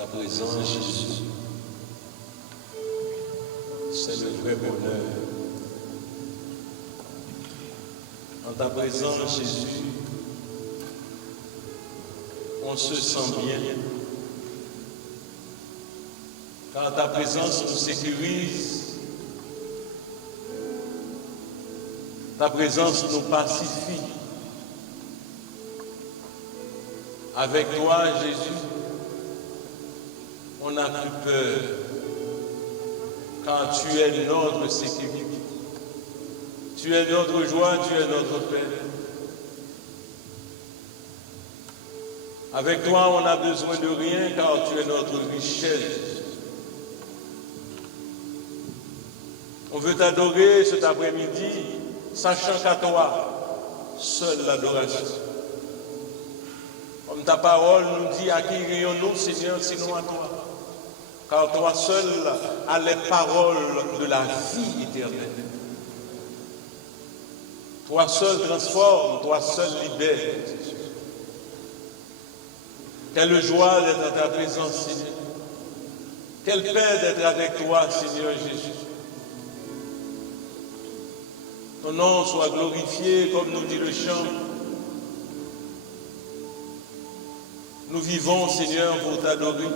ta présence, Jésus, c'est le vrai bonheur. En ta présence, Jésus, on se sent bien. Car ta présence nous sécurise. Ta présence nous pacifie. Avec toi, Jésus, on n'a plus peur. Car tu es notre sécurité. Tu es notre joie, tu es notre paix. Avec toi, on n'a besoin de rien car tu es notre richesse. On veut t'adorer cet après-midi, sachant qu'à toi, seule l'adoration. Comme ta parole nous dit, à qui irions-nous, Seigneur, sinon à toi? Car toi seul as les paroles de la vie éternelle. Toi seul transforme, toi seul libère. Quelle joie d'être à ta présence, Seigneur. Quelle paix d'être avec toi, Seigneur Jésus. Ton nom soit glorifié, comme nous dit le chant. Nous vivons, Seigneur, pour t'adorer.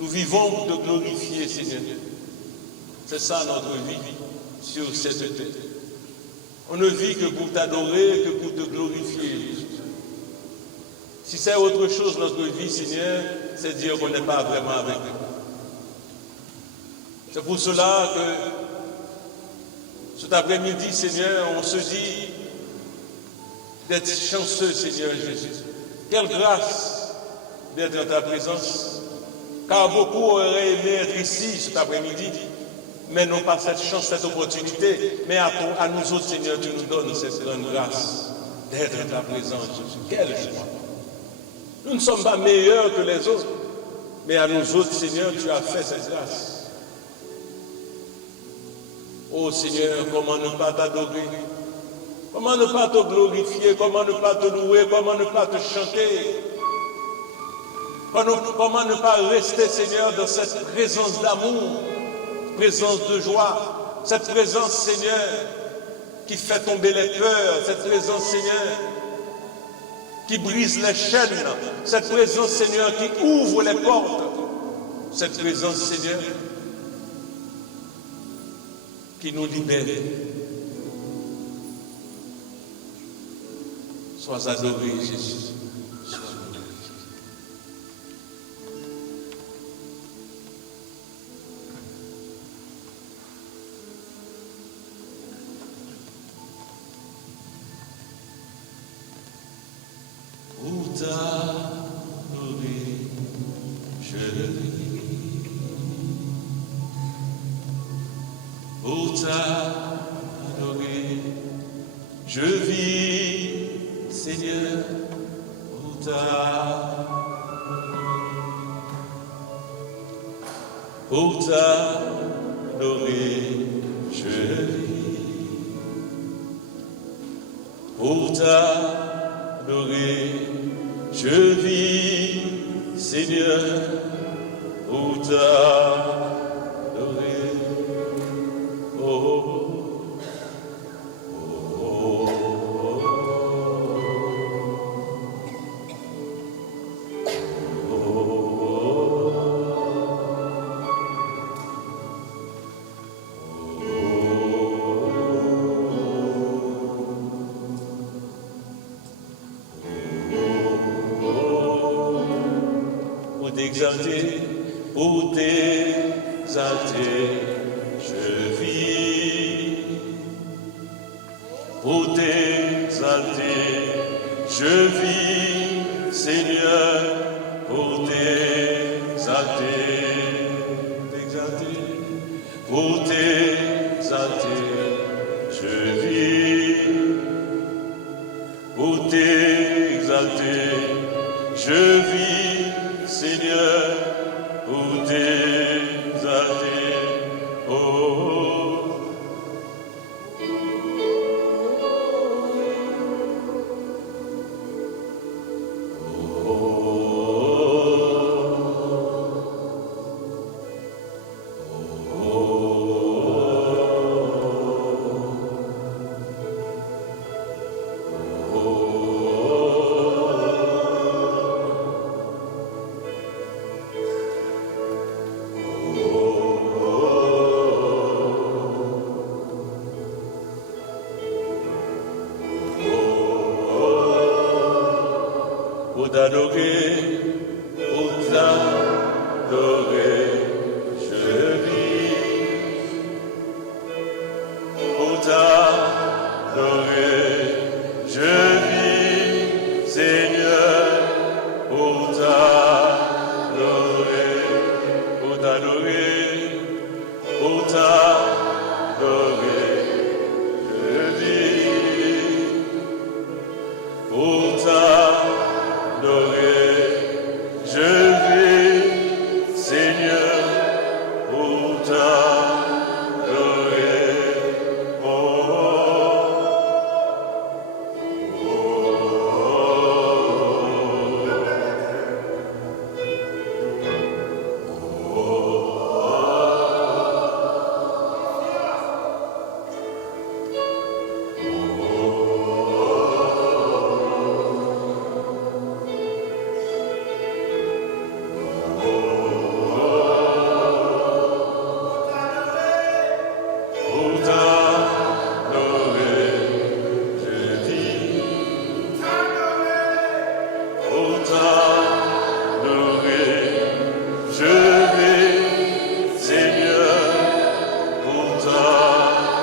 Nous vivons pour te glorifier, Seigneur. C'est ça notre vie sur cette terre. On ne vit que pour t'adorer, que pour te glorifier. Si c'est autre chose notre vie, Seigneur, c'est dire qu'on n'est pas vraiment avec toi. C'est pour cela que cet après-midi, Seigneur, on se dit d'être chanceux, Seigneur Jésus. Quelle grâce d'être dans ta présence. Car beaucoup auraient aimé être ici cet après-midi, mais n'ont pas cette chance, cette opportunité. Mais à nous autres, Seigneur, tu nous donnes cette grande grâce d'être dans ta présence, Jésus. Quelle joie. Nous ne sommes pas meilleurs que les autres, mais à nous autres, Seigneur, tu as fait cette grâce. Oh Seigneur, comment ne pas t'adorer? Comment ne pas te glorifier? Comment ne pas te louer? Comment ne pas te chanter? Comment ne pas rester, Seigneur, dans cette présence d'amour, présence de joie, cette présence, Seigneur, qui fait tomber les peurs, cette présence, Seigneur, qui brise les chaînes, cette présence, Seigneur, qui ouvre les portes, cette présence, Seigneur, qui nous libère. Sois adoré, Jésus. Pour t'adorer, je vis. Pour t'adorer, je vis, Seigneur. Pour t'adorer, je vis. Pour t'adorer, je vis, Seigneur, pour t'adorer. Oh, oh, oh, pour t'exalter, je vis. Pour t'exalter, je vis, Seigneur, pour t'exalter, pour t'exalter, je vis. Pour t'exalter, je vis, Seigneur, pour t'exalter, oh, oh, oh, t'adorer, pour t'adorer, je vis. Pour t'adorer, je vis, Seigneur, pour t'adorer, pour t'adorer, pour t'adorer, je vis. Pour t'adorer, je vis, Seigneur, pour t'adorer. Oh, pour t'adorer, je dis. Pour t'adorer, je vais, Seigneur, pour t'adorer.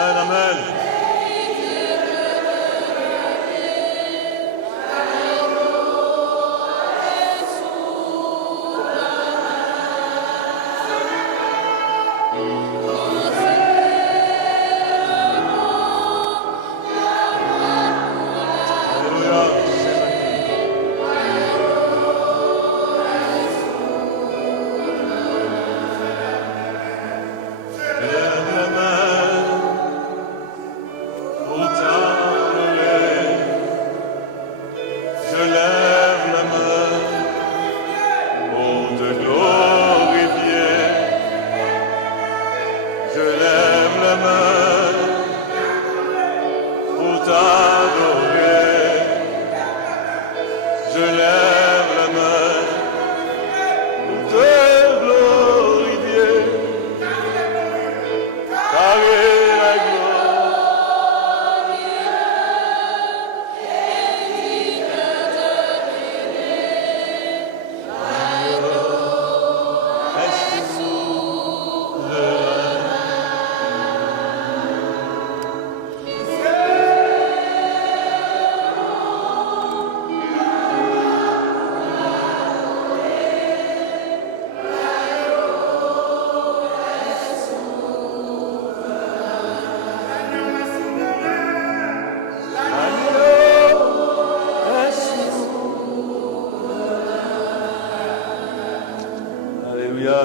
Amen, amen.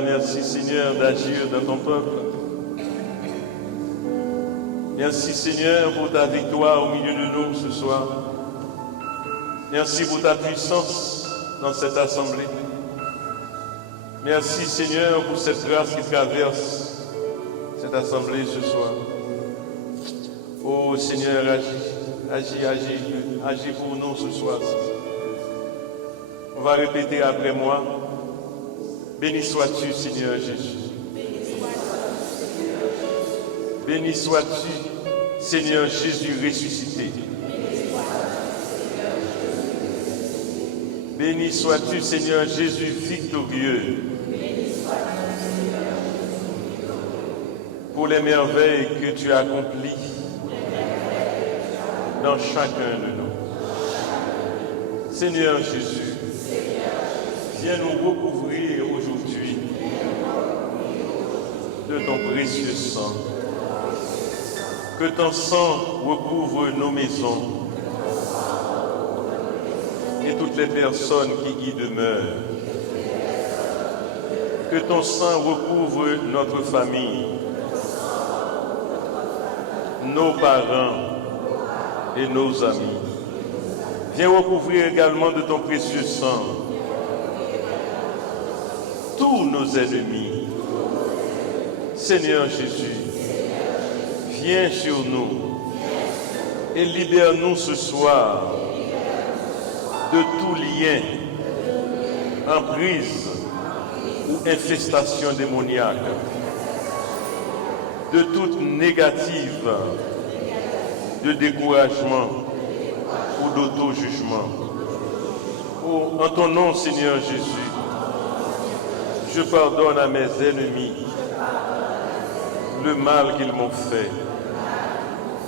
Merci Seigneur d'agir dans ton peuple. Merci Seigneur pour ta victoire au milieu de nous ce soir. Merci pour ta puissance dans cette assemblée. Merci Seigneur pour cette grâce qui traverse cette assemblée ce soir. Oh Seigneur, agis. agis pour nous ce soir. On va répéter après moi. Béni sois-tu, Seigneur Jésus. Béni sois-tu, Seigneur Jésus ressuscité. Béni sois-tu, Seigneur Jésus victorieux, pour les merveilles que tu as accomplies dans chacun de nous. Seigneur Jésus, viens nous recouvrir aujourd'hui de ton précieux sang. Que ton sang recouvre nos maisons et toutes les personnes qui y demeurent. Que ton sang recouvre notre famille, nos parents et nos amis. Viens recouvrir également de ton précieux sang tous nos ennemis. Seigneur Jésus, viens sur nous et libère-nous ce soir de tout lien, emprise ou infestation démoniaque, de toute négative, de découragement ou d'auto-jugement. Oh, en ton nom, Seigneur Jésus, je pardonne à mes ennemis le mal qu'ils m'ont fait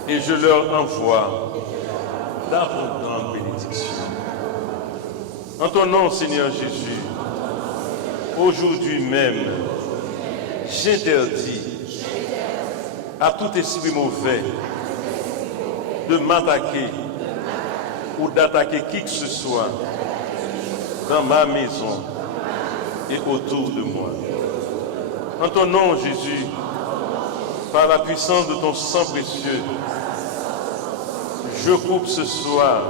et je leur envoie d'abondantes bénédictions. En ton nom, Seigneur Jésus, aujourd'hui même, j'interdis à tout esprit mauvais de m'attaquer ou d'attaquer qui que ce soit dans ma maison et autour de moi. En ton nom, Jésus, par la puissance de ton sang précieux, je coupe ce soir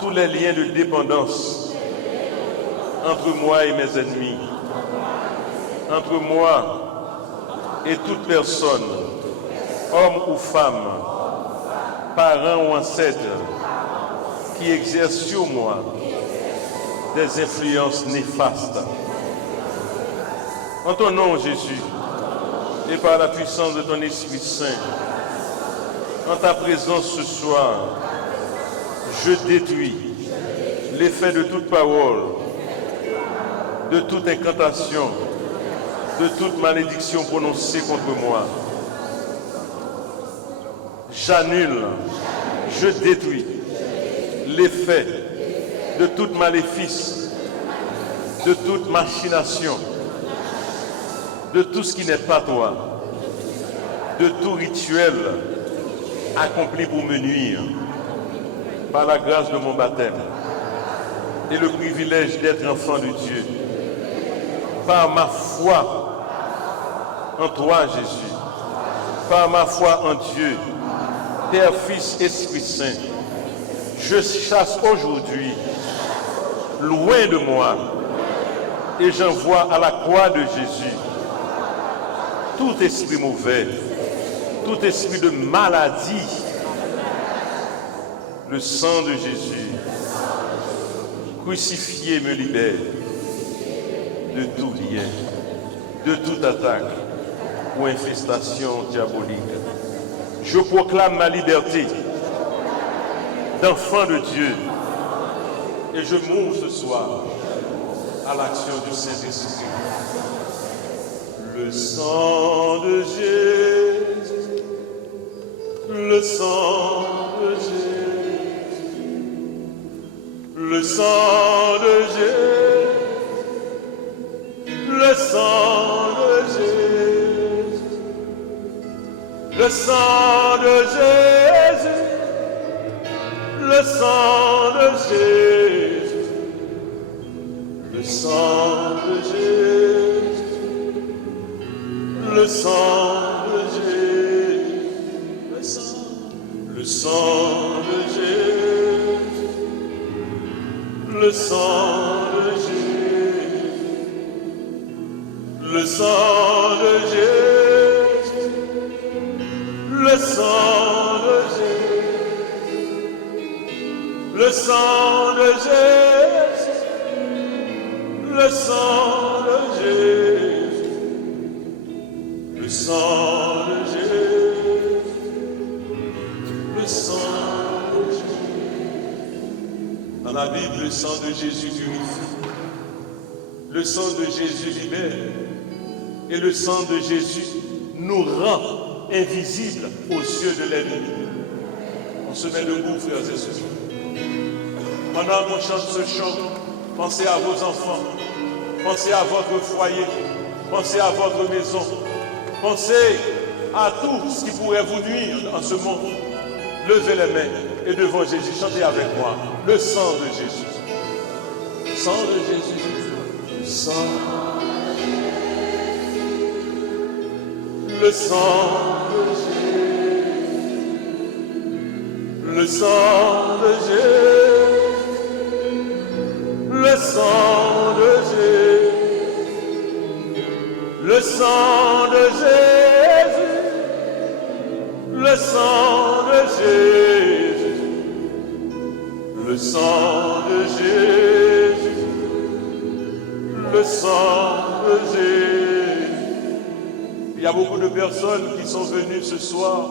tous les liens de dépendance entre moi et mes ennemis, entre moi et toute personne, homme ou femme, parents ou ancêtres, qui exercent sur moi des influences néfastes. En ton nom, Jésus, et par la puissance de ton Esprit Saint, en ta présence ce soir, je détruis l'effet de toute parole, de toute incantation, de toute malédiction prononcée contre moi. J'annule, je détruis l'effet de toute maléfice, de toute machination, de tout ce qui n'est pas toi, de tout rituel accompli pour me nuire, par la grâce de mon baptême et le privilège d'être enfant de Dieu, par ma foi en toi, Jésus, par ma foi en Dieu, Père, Fils, Esprit Saint, je chasse aujourd'hui, loin de moi, et j'envoie à la croix de Jésus tout esprit mauvais, tout esprit de maladie. Le sang de Jésus, crucifié, me libère de tout lien, de toute attaque ou infestation diabolique. Je proclame ma liberté d'enfant de Dieu et je m'ouvre ce soir à l'action du Saint-Esprit. Le sang de Jésus, le sang de Jésus, le sang de Jésus, le sang de Jésus, le sang de Jésus, le sang de Jésus, le sang de Jésus, le sang de Jésus, le sang de Jésus, le sang de Jésus, le sang de Jésus, le sang de Jésus, Le sang de Jésus, le sang de Jésus, le sang de Jésus, le sang de Jésus. Dans la Bible, le sang de Jésus purifie, le sang de Jésus libère, et le sang de Jésus nous rend invisibles aux yeux de l'ennemi. On se met debout, frères et sœurs. Pendant qu'on chante ce chant, pensez à vos enfants, pensez à votre foyer, pensez à votre maison, pensez à tout ce qui pourrait vous nuire dans ce monde. Levez les mains et devant Jésus, chantez avec moi le sang de Jésus. Le sang de Jésus, le sang, le sang de Jésus, le sang de Jésus. Le sang de Jésus, le sang de Jésus, le sang de Jésus, le sang de Jésus, le sang de Jésus. Il y a beaucoup de personnes qui sont venues ce soir,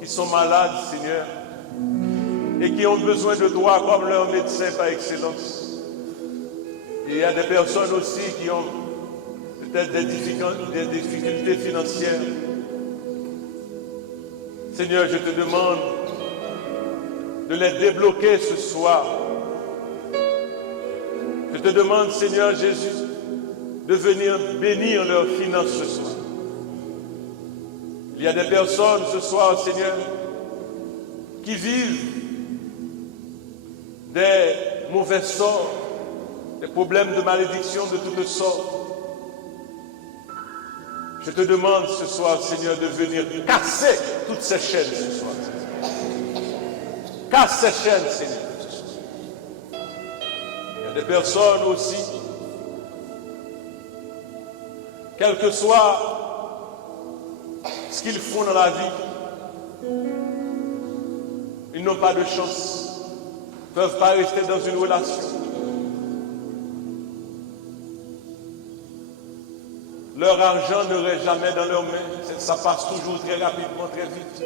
qui sont malades, Seigneur, et qui ont besoin de toi comme leur médecin par excellence. Et il y a des personnes aussi qui ont peut-être des difficultés financières. Seigneur, je te demande de les débloquer ce soir. Je te demande, Seigneur Jésus, de venir bénir leurs finances ce soir. Il y a des personnes ce soir, Seigneur, qui vivent des mauvais sorts, des problèmes de malédiction de toutes sortes. Je te demande ce soir, Seigneur, de venir casser toutes ces chaînes ce soir. Casse ces chaînes, Seigneur. Il y a des personnes aussi, quel que soit ce qu'ils font dans la vie, ils n'ont pas de chance, ne peuvent pas rester dans une relation. Leur argent ne reste jamais dans leurs mains. Ça passe toujours très rapidement, très vite.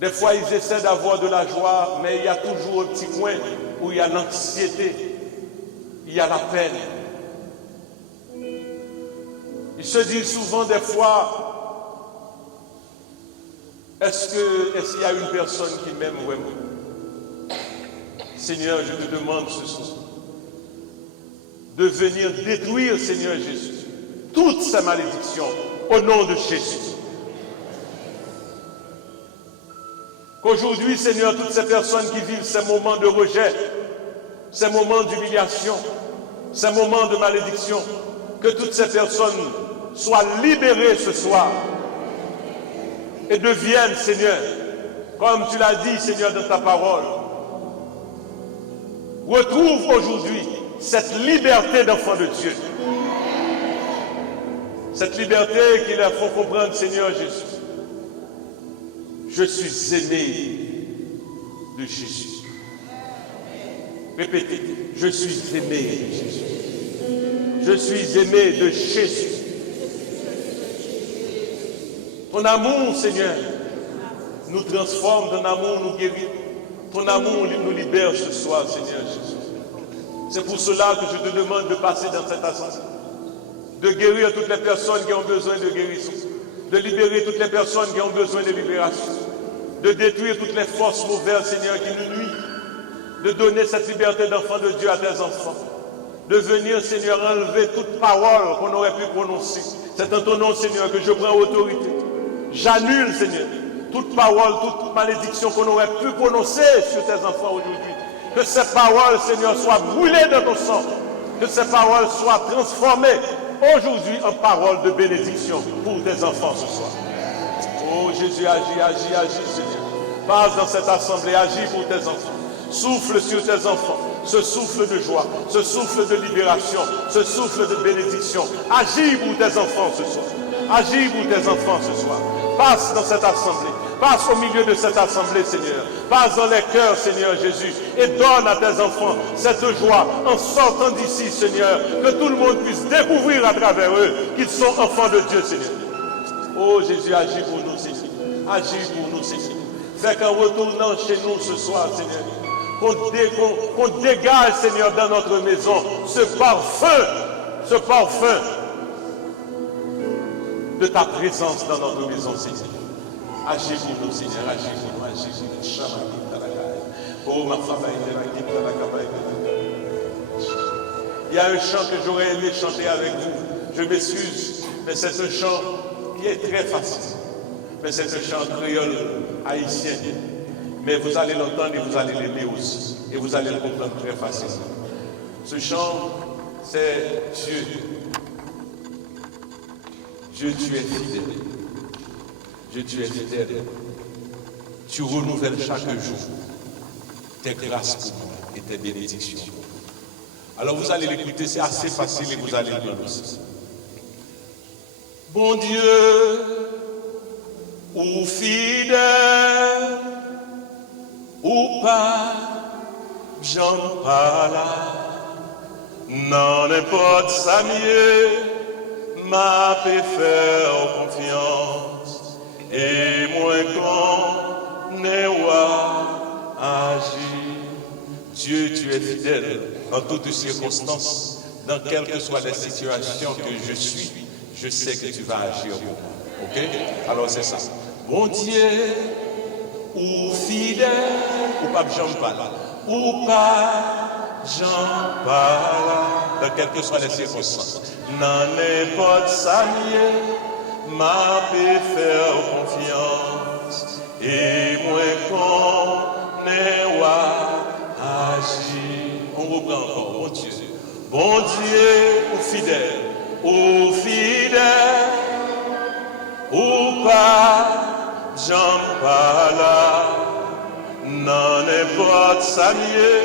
Des fois, ils essaient d'avoir de la joie, mais il y a toujours un petit coin où il y a l'anxiété, il y a la peine. Ils se disent souvent des fois, est-ce qu'il y a une personne qui m'aime vraiment? Seigneur, je te demande ce soir de venir détruire, Seigneur Jésus, toutes ces malédictions au nom de Jésus. Qu'aujourd'hui, Seigneur, toutes ces personnes qui vivent ces moments de rejet, ces moments d'humiliation, ces moments de malédiction, que toutes ces personnes soient libérées ce soir et deviennent, Seigneur, comme tu l'as dit, Seigneur, dans ta parole, retrouve aujourd'hui cette liberté d'enfant de Dieu. Cette liberté qui leur faut comprendre, Seigneur Jésus. Je suis aimé de Jésus. Répétez, je suis aimé de Jésus. Je suis aimé de Jésus. Ton amour, Seigneur, nous transforme, ton amour nous guérit. Ton amour nous libère ce soir, Seigneur Jésus. C'est pour cela que je te demande de passer dans cette assemblée, de guérir toutes les personnes qui ont besoin de guérison, de libérer toutes les personnes qui ont besoin de libération, de détruire toutes les forces mauvaises, Seigneur, qui nous nuisent, de donner cette liberté d'enfant de Dieu à tes enfants, de venir, Seigneur, enlever toute parole qu'on aurait pu prononcer. C'est en ton nom, Seigneur, que je prends autorité. J'annule, Seigneur, toute parole, toute malédiction qu'on aurait pu prononcer sur tes enfants aujourd'hui. Que ces paroles, Seigneur, soient brûlées dans ton sang. Que ces paroles soient transformées aujourd'hui en paroles de bénédiction pour tes enfants ce soir. Oh Jésus, agis, agis, agis, Seigneur. Passe dans cette assemblée, agis pour tes enfants. Souffle sur tes enfants. Ce souffle de joie, ce souffle de libération, ce souffle de bénédiction. Agis pour tes enfants ce soir. Agis pour tes enfants ce soir. Passe dans cette assemblée. Passe au milieu de cette assemblée, Seigneur. Passe dans les cœurs, Seigneur Jésus. Et donne à tes enfants cette joie en sortant d'ici, Seigneur. Que tout le monde puisse découvrir à travers eux qu'ils sont enfants de Dieu, Seigneur. Oh Jésus, agis pour nous, Seigneur. Agis pour nous, Seigneur. Fais qu'en retournant chez nous ce soir, Seigneur, qu'on dégage, Seigneur, dans notre maison ce parfum de ta présence dans notre maison, Seigneur. Agis pour nous, Seigneur, agis pour nous, agis pour nous. Oh, ma femme, il y a un chant que j'aurais aimé chanter avec vous. Je m'excuse, mais c'est un chant qui est très facile. Mais c'est un chant créole haïtien. Mais vous allez l'entendre et vous allez l'aimer aussi. Et vous allez le comprendre très facilement. Ce chant, c'est Dieu. Dieu, tu es fidèle. Dieu, tu es fidèle. Tu renouvelles chaque jour tes grâces pour moi et tes bénédictions. Alors vous allez l'écouter, c'est assez facile et vous allez le dire aussi. Bon Dieu, ou fidèle, ou pas, j'en parle, non n'importe ça mieux, m'a fait faire confiance, et moi quand n'est agir. Dieu, tu es fidèle en toutes circonstances, dans quelles que soient les situations que je suis, je sais que tu vas agir pour moi. Ok? Alors c'est ça. Bon Dieu, ou fidèle, ou pas j'en parle, ou pas j'en parle, dans quelles que soient les circonstances. N'en est pas ça mieux, m'a fait faire confiance, et moi qu'on est agir. On reprend encore, bon Dieu. Bon Dieu, ou fidèle, ou pas, j'en parle, n'en est pas ça mieux,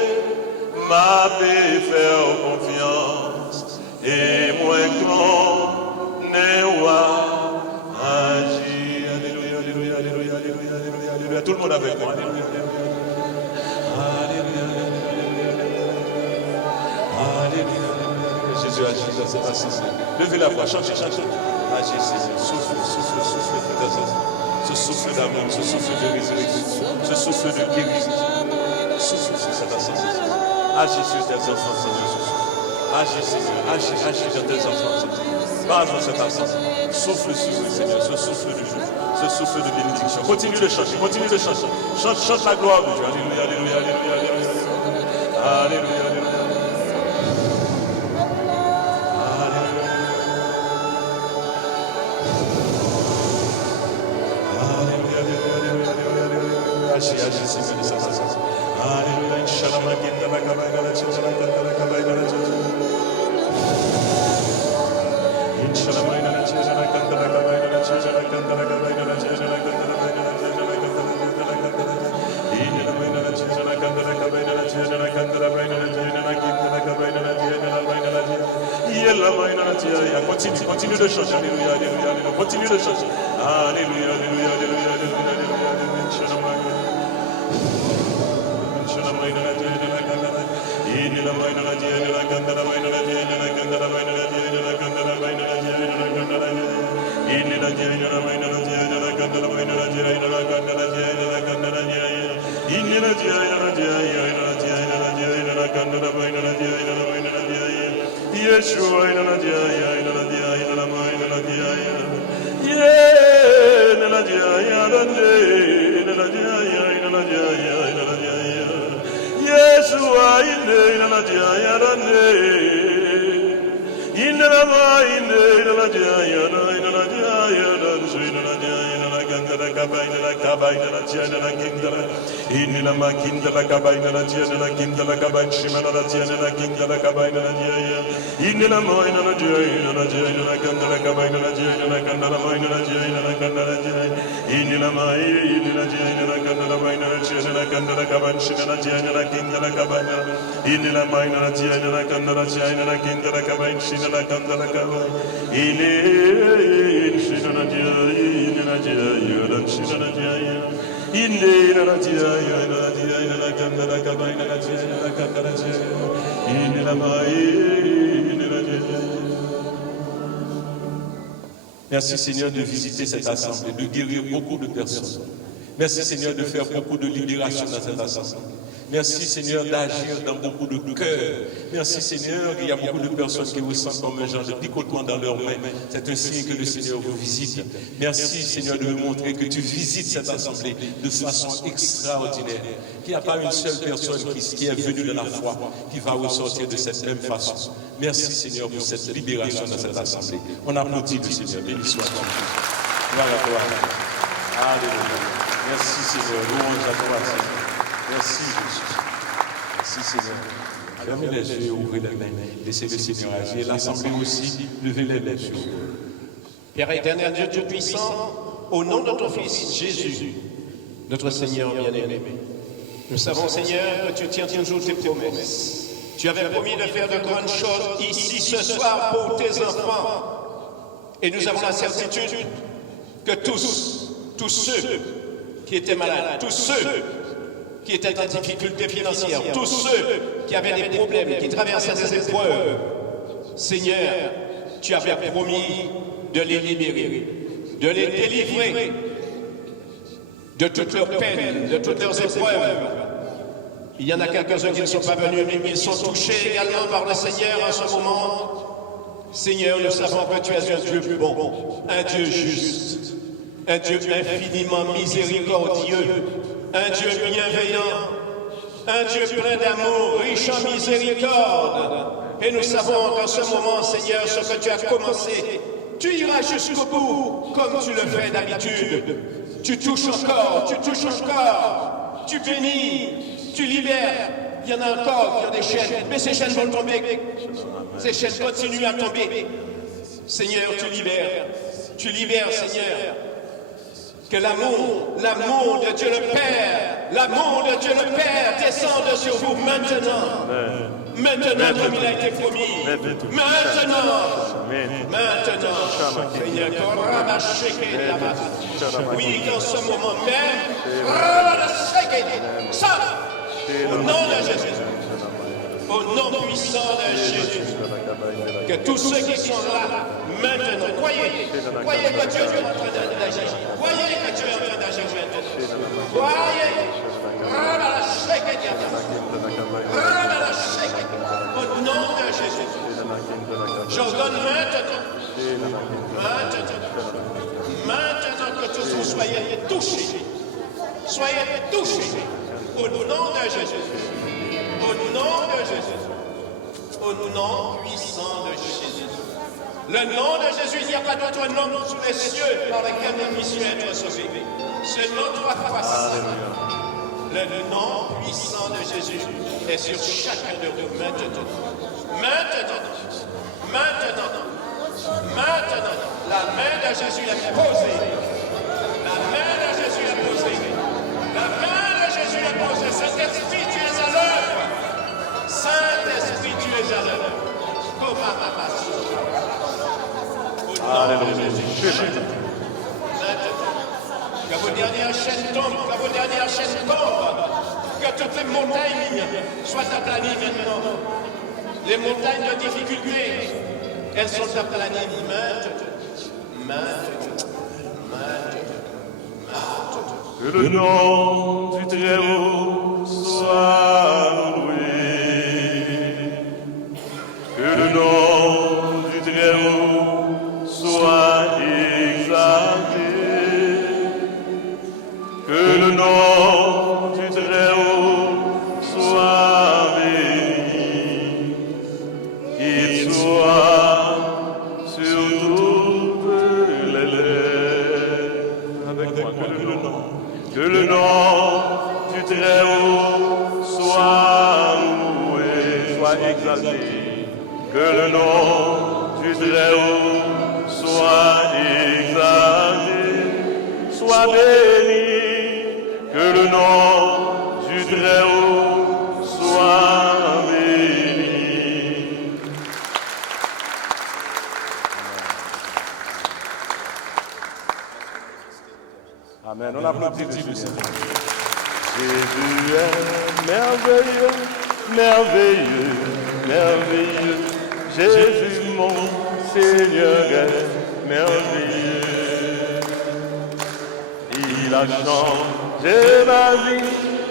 m'a fait faire confiance, et moi qu'on est agir. Alléluia, alléluia, alléluia, alléluia, alléluia, alléluia. Tout le monde avec moi, alléluia, alléluia, alléluia. Jésus agit dans cette assemblée. Levez la voix, chantez, chantez. Agis, Seigneur. Souffle, souffle, souffle de présence. Ce souffle d'amour, ce souffle de résurrection, ce souffle de guérison. Souffle sur cette assemblée. Agis sur tes enfants, Seigneur. Agis, Seigneur. Agis, agis dans tes enfants, Seigneur. Parle dans cette assemblée. Souffle sur eux, Seigneur. Ce souffle de joie, ce souffle de bénédiction. Continue de chanter, continue de chanter. Chante, chante la gloire de Dieu. Alléluia, alléluia, alléluia, alléluia. Alléluia, alléluia. Agis, Seigneur, de cette façon. Alléluia, Inch'Allah, Maguinda, la Kabaïda, la Tchèche, la Kanda, la Kabaïda, la Tchèche. Inch'Allah, Maïda, la Tchèche, la Kanda, la Kabaïda, la Tchèche, la Kanda, la Kabaïda, la Tchèche, la Kanda, la Kabaïda, la Tchèche, la Kanda, la Kanda, la Kanda. Inna Maïda, la Tchèche, la Kanda, la Kabaïda, la Tchèche, la Kanda, la Kabaïda, la Tchèche, la Kanda, la Kabaïda, la Tchèche, la Maïda, la Tchèche. Yella Maïda, la Tchèche. Continue, continue de chanter. Alléluia, alléluia, alléluia. Continue de chanter. Alléluia, alléluia, alléluia, alléluia, alléluia. Inch'Allah, Maïda. Yeshua ine na jaya rane ine na ma ine na jaya na ine na jaya na ine na jaya na ganda na kabai na jaya na kinda ine na ma kinda na kabai na jaya na kinda na kabai shima na jaya na kinda na kabai na jaya ine na ma ine na jaya na ganda na kabai na jaya na ganda na ma ine na jaya na ganda na jaya ine na ma ine na jaya na ganda na ma ine na jaya na ganda na kabai shima na jaya na kinda na kabai ine na ma ine na jaya na ganda na jaya na kinda na kabai shima na ganda na kabai ine shina na jaya ine na Merci Seigneur de visiter cette assemblée, de guérir beaucoup de personnes. Merci Seigneur de faire beaucoup de libération dans cette assemblée. Merci Seigneur d'agir dans beaucoup de cœurs. Merci Seigneur, il y a beaucoup de personnes qui ressentent comme un genre de picotement dans leurs mains. C'est un signe que le Seigneur vous visite. Merci Seigneur de me montrer que tu visites cette assemblée de façon extraordinaire. Qu'il n'y a pas une seule personne qui est venue de la foi qui va ressortir de cette même façon. Merci Seigneur pour cette libération dans cette assemblée. On applaudit le Seigneur. Béni soit ton Dieu. Gloire à toi. Alléluia. Merci Seigneur. Louange à toi Seigneur. Merci Jésus. Merci Seigneur. Fermez les yeux, ouvrez les mains. Laissez le Seigneur agir. L'assemblée aussi, levez les mains sur vous. Père éternel, Dieu Tout-Puissant, au nom de ton Fils Jésus, notre Seigneur bien-aimé, nous savons Seigneur que tu tiens toujours tes promesses. Tu avais promis de faire de grandes choses ici ce soir pour tes enfants. Et nous avons la certitude que tous ceux qui étaient malades, tous ceux qui étaient en difficulté financière, tous ceux qui avaient des problèmes, qui traversaient des épreuves, Seigneur, tu avais promis de les libérer, de les délivrer de toutes leurs peines, de toutes leurs épreuves. Il y en a quelques-uns qui ne sont pas venus, mais ils sont touchés également par le Seigneur en ce moment. Seigneur, nous savons que tu es un Dieu bon, un Dieu juste, un Dieu infiniment miséricordieux, un Dieu bienveillant, un Dieu plein d'amour, riche en miséricorde. Et nous savons qu'en ce moment, Seigneur, ce que tu as commencé, tu iras jusqu'au bout, comme tu le fais d'habitude. Tu touches encore, tu bénis, tu libères. Il y en a encore qui ont des chaînes, mais ces chaînes vont tomber. Ces chaînes continuent à tomber. Seigneur, tu libères, Seigneur. Que l'amour de Dieu le Père, descende sur vous maintenant. Maintenant, comme il a été promis. Maintenant. Seigneur, oui, dans ce moment même, au nom de Jésus, au nom puissant de Jésus, que tous ceux qui sont là, maintenant, croyez que Dieu est en train d'agir. Croyez que Dieu est en train d'agir maintenant. Croyez. Au nom de Jésus. J'ordonne maintenant que tous vous soyez touchés. Soyez touchés. Au nom de Jésus. Au nom de Jésus. Au nom puissant de Jésus. Le nom de Jésus, il n'y a pas d'autre nom sous les cieux par lequel nous puissions être sauvés. Ce nom doit passer. Le nom puissant de Jésus est sur chacun de vous maintenant. Maintenant, la main de Jésus est posée. La main de Jésus est posée. La main de Jésus est posée. Saint-Esprit, tu es à l'œuvre. Saint-Esprit, tu es à l'œuvre. Alléluia. Que vos dernières chaînes tombent, que toutes les montagnes soient aplanies maintenant. Les montagnes de difficulté, elles sont aplanies maintenant. Que le nom du Très-Haut soit loué. Que le nom du Très-Haut soit exalté. Que le nom du Très-Haut soit béni. Qu'il soit sur toutes les lèvres. Avec moi, que le nom du Très-Haut soit loué, soit exalté. Que le nom du Très-Haut soit exalté, soit béni. Que le nom du Très-Haut soit béni. Jésus est merveilleux, merveilleux, merveilleux. Jésus mon Seigneur est merveilleux. Il a changé ma vie,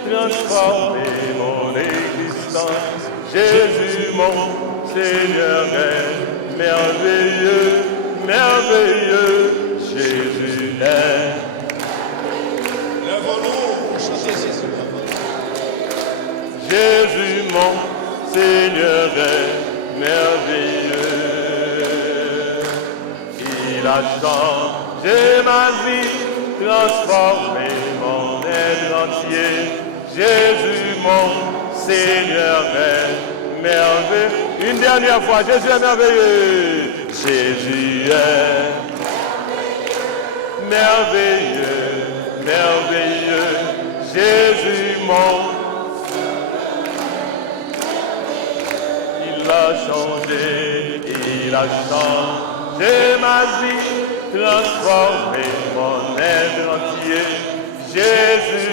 transformé mon existence. Jésus mon Seigneur est merveilleux, merveilleux. Jésus est. Lève-nous, chantez Jésus. Jésus mon Seigneur est merveilleux. Il a changé ma vie, transformé mon être entier. Jésus mon Seigneur est merveilleux. Une dernière fois, Jésus est merveilleux. Jésus est merveilleux, merveilleux. Jésus mon. Il a changé ma vie, transformé mon être entier. Jésus